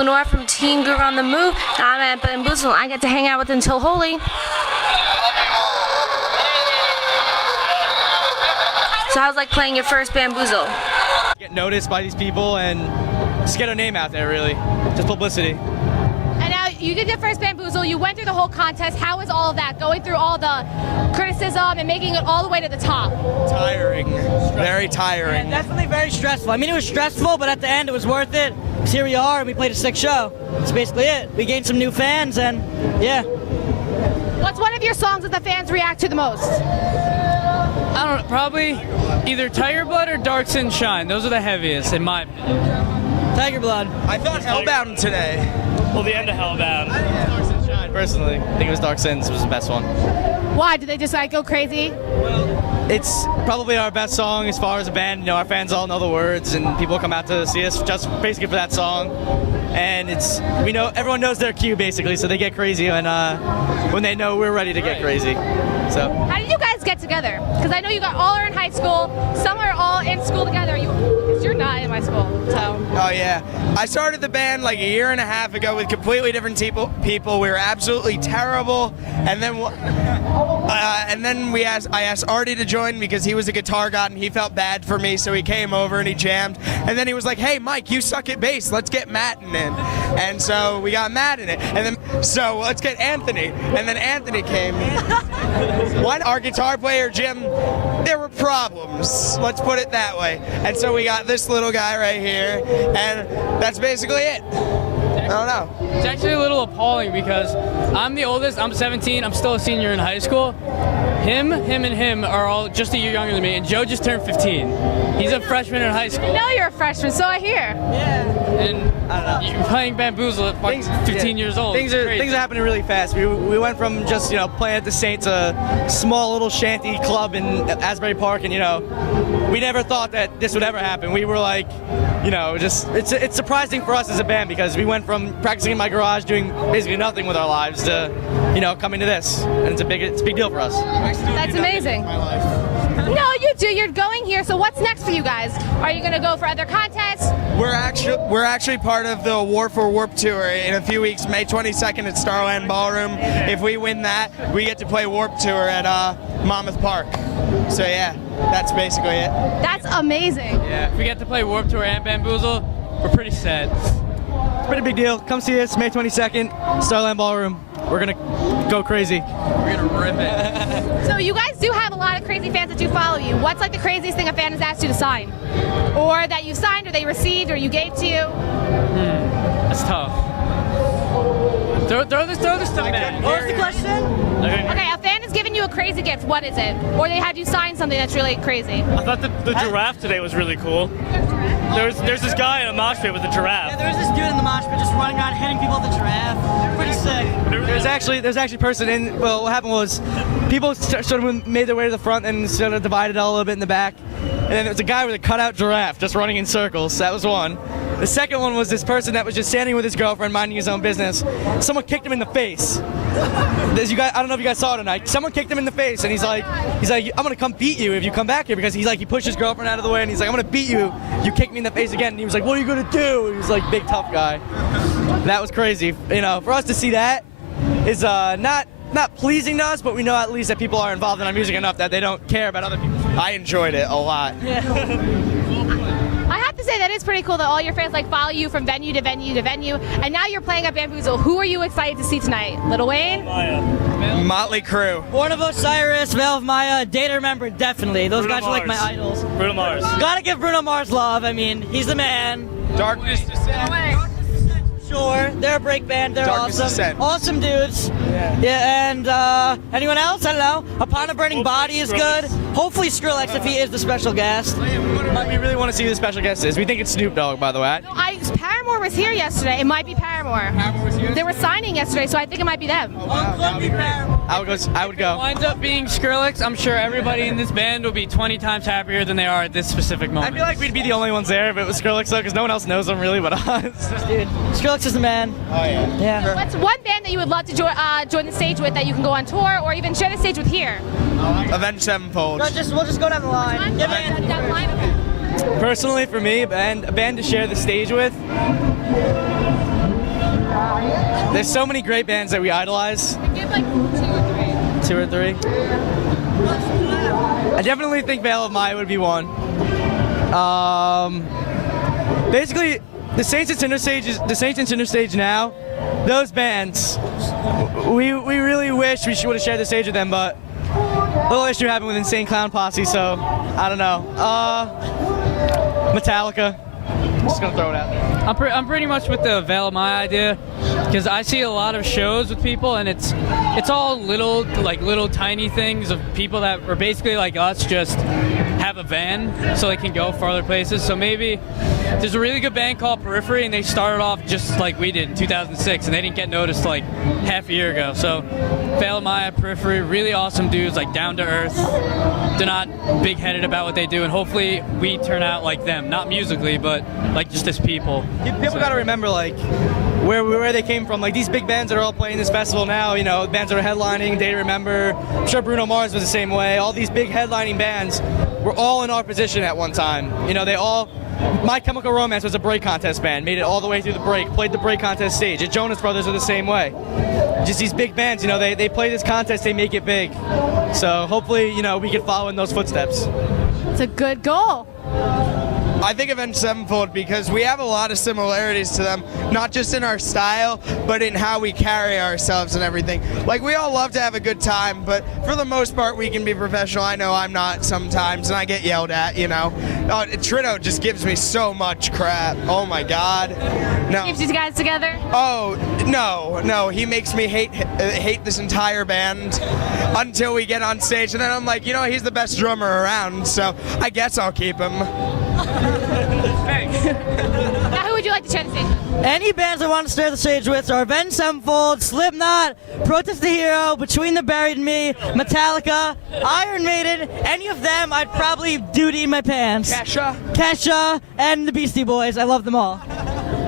Lenore from Teen Guru on the Move. I'm at Bamboozle. I get to hang out with Until Holy. So how's like playing your first Bamboozle? Get noticed by these people and just get our name out there, really. Just publicity. And now you did your first Bamboozle, you went through the whole contest. How was all of that, going through all the criticism and making it all the way to the top? Tiring, very tiring. Yeah, definitely very stressful. I mean, it was stressful, but at the end it was worth it. Because here we are, and we played a sick show. That's basically it. We gained some new fans, and yeah. What's one of your songs that the fans react to the most? I don't know, probably either Tiger Blood or Dark Sin Shine. Those are the heaviest, in my opinion. Tiger Blood. I thought Hellbound today. Well, the end of Hellbound. I think it's Dark Sin Shine, personally. I think it was Dark Sins was the best one. Why? Did they just like go crazy? It's probably our best song as far as a band. You know, our fans all know the words, and people come out to see us just basically for that song. And we know everyone knows their cue basically, so they get crazy when they know we're ready to get crazy. So. How did you guys get together? Because I know you all are in high school. Some are all in school together. You're not in my school, so. Oh yeah, I started the band like a year and a half ago with completely different people. We were absolutely terrible, and then I asked Artie to join because he was a guitar god and he felt bad for me, so he came over and he jammed. And then he was like, "Hey Mike, you suck at bass. Let's get Matt in." And so we got Matt in it. And then so let's get Anthony. And then Anthony came. Our guitar player Jim, there were problems. Let's put it that way. And so we got this little guy right here, and that's basically it. I don't know. It's actually a little appalling because I'm the oldest, I'm 17, I'm still a senior in high school. Him, and him are all just a year younger than me, and Joe just turned 15. He's a freshman in high school. I know you're a freshman, so I hear. Yeah. And you're playing Bamboozle at 15 years old. Things are happening really fast. We went from just playing at the Saints, a small little shanty club in Asbury Park, and we never thought that this would ever happen. We were like, it's surprising for us as a band because we went from practicing in my garage doing basically nothing with our lives to coming to this, and it's a big deal for us. That's amazing. No, you do. You're going here. So what's next for you guys? Are you going to go for other contests? We're actually part of the War for Warp Tour in a few weeks, May 22nd at Starland Ballroom. If we win that, we get to play Warp Tour at Monmouth Park. So yeah, that's basically it. That's amazing. Yeah, if we get to play Warp Tour and Bamboozle, we're pretty set. It's a pretty big deal. Come see us May 22nd, Starland Ballroom. We're gonna go crazy. We're gonna rip it. So you guys do have a lot of crazy fans that do follow you. What's like the craziest thing a fan has asked you to sign? Or that you signed, or they received, or you gave to you? That's tough. Throw this to Matt. What was the question? Okay, a fan has given you a crazy gift. What is it? Or they had you sign something that's really crazy. I thought the giraffe today was really cool. There's this guy in a mosh pit with a giraffe. Yeah, there was this dude in the mosh pit just running around hitting people with a giraffe. Pretty sick. There's actually a person in. Well, what happened was people sort of made their way to the front and sort of divided out a little bit in the back. And then there was a guy with a cutout giraffe just running in circles. That was one. The second one was this person that was just standing with his girlfriend minding his own business. Someone kicked him in the face. I don't know if you guys saw it tonight. Someone kicked him in the face, and he's like, I'm gonna come beat you if you come back here, because he pushed his girlfriend out of the way, and he's like, I'm gonna beat you. You kick me in the face again. And he was like, what are you gonna do? And he was like, big tough guy. That was crazy. For us to see that is not pleasing to us, but we know at least that people are involved in our music enough that they don't care about other people. I enjoyed it a lot. I have to say that is pretty cool that all your fans follow you from venue to venue to venue, and now you're playing at Bamboozle. Who are you excited to see tonight? Lil Wayne? Motley Crue. Born of Osiris, Veil of Maya, Day to Remember, definitely. Those Bruno guys are like my Mars. idols. Bruno Mars. Gotta give Bruno Mars love. I mean, he's the man. Darkness Descent. Sure, they're a break band. They're Darkness awesome. Descent. Awesome dudes. Yeah, and anyone else? I don't know. Upon a Burning Body is good. Hopefully Skrillex if he is the special guest. We really want to see who the special guest is. We think it's Snoop Dogg, by the way. Paramore was here yesterday. It might be Paramore. Paramore was here? They were signing yesterday, so I think it might be them. I would go. Winds up being Skrillex, I'm sure everybody in this band will be 20 times happier than they are at this specific moment. I feel like we'd be the only ones there if it was Skrillex, though, because no one else knows him really but us. Dude, Skrillex is the man. Oh yeah. Yeah. What's one band that you would love to join the stage with that you can go on tour or even share the stage with here? Avenged Sevenfold. We'll just go down the line. Give me That line? Personally, for me, a band to share the stage with, There's so many great bands that we idolize. Give like 2 or 3. 2 or 3. I definitely think Veil of Maya would be one. Basically, the Saints and Sinner Stage now, those bands, we really wish we would have shared the stage with them, but a little issue happened with Insane Clown Posse, so I don't know. Metallica. Just gonna throw it out there. I'm pretty much with the Veil of Maya idea, because I see a lot of shows with people, and it's all little tiny things of people that are basically like us, just have a van so they can go farther places. So maybe there's a really good band called Periphery, and they started off just like we did in 2006, and they didn't get noticed like half a year ago. So Veil of Maya, Periphery, really awesome dudes, like down to earth. They're not big-headed about what they do, and hopefully we turn out like them, not musically, but like just as people. People gotta remember like where they came from. Like these big bands that are all playing this festival now, you know, bands that are headlining, Day to Remember. I'm sure Bruno Mars was the same way. All these big headlining bands were all in our position at one time. You know, My Chemical Romance was a break contest band, made it all the way through the break, played the break contest stage. The Jonas Brothers are the same way. Just these big bands, you know, they play this contest, they make it big. So hopefully, you know, we can follow in those footsteps. It's a good goal. I think Avenged Sevenfold because we have a lot of similarities to them, not just in our style, but in how we carry ourselves and everything. Like, we all love to have a good time, but for the most part, we can be professional. I know I'm not sometimes, and I get yelled at, you know. Trino just gives me so much crap. Oh, my God. No. Keeps you guys together? Oh, no. He makes me hate this entire band until we get on stage, and then I'm like, you know, he's the best drummer around, so I guess I'll keep him. Now, who would you like to share the stage with? Any bands I want to share the stage with are Avenged Sevenfold, Slipknot, Protest the Hero, Between the Buried and Me, Metallica, Iron Maiden. Any of them, I'd probably duty in my pants. Kesha, and the Beastie Boys. I love them all.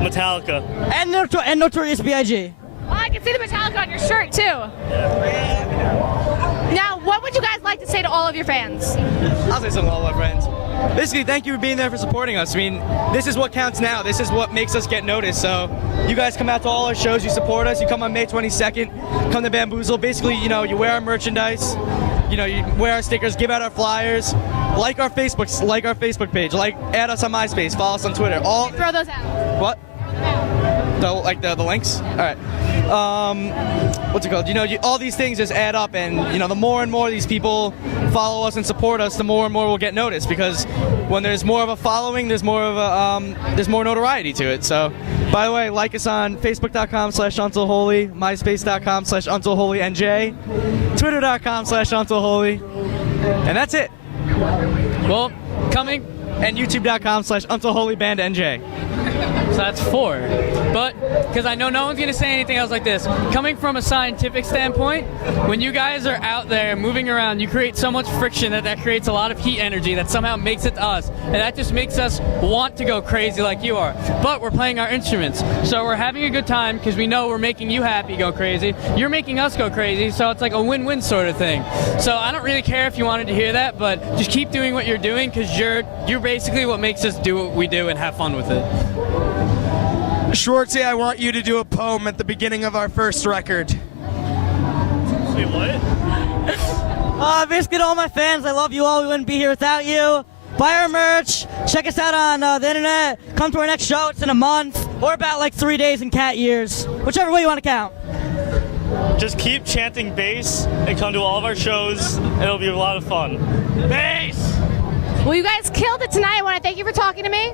Metallica. And Notorious B.I.G. Oh, I can see the Metallica on your shirt, too. Now, what would you guys like to say to all of your fans? I'll say something to all our friends. Basically, thank you for being there, for supporting us. I mean, this is what counts now. This is what makes us get noticed. So you guys come out to all our shows, you support us. You come on May 22nd, come to Bamboozle. Basically, you know, you wear our merchandise, you know, you wear our stickers, give out our flyers, like our Facebook page, add us on MySpace, follow us on Twitter. Throw those out. What? The links? All right. What's it called? You know, all these things just add up, and you know, the more and more these people follow us and support us, the more and more we'll get noticed. Because when there's more of a following, there's more notoriety to it. So, by the way, like us on Facebook.com/UntillHoly, MySpace.com/UntillHolyNJ, Twitter.com/UntillHoly, and that's it. Well, coming. And YouTube.com/UntillHolyBandNJ. So that's 4. But, because I know no one's going to say anything else like this, coming from a scientific standpoint, when you guys are out there moving around, you create so much friction that creates a lot of heat energy that somehow makes it to us. And that just makes us want to go crazy like you are. But we're playing our instruments. So we're having a good time because we know we're making you happy, go crazy. You're making us go crazy, so it's like a win-win sort of thing. So I don't really care if you wanted to hear that, but just keep doing what you're doing because you're basically what makes us do what we do and have fun with it. Schwartzy, I want you to do a poem at the beginning of our first record. Wait, what? Basically to all my fans, I love you all. We wouldn't be here without you. Buy our merch. Check us out on the internet. Come to our next show. It's in a month. Or about like 3 days in cat years. Whichever way you want to count. Just keep chanting bass and come to all of our shows. It'll be a lot of fun. Bass! Well, you guys killed it tonight. I want to thank you for talking to me.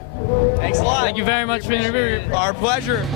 Thanks a lot. Thank you very much for the interview. Our pleasure.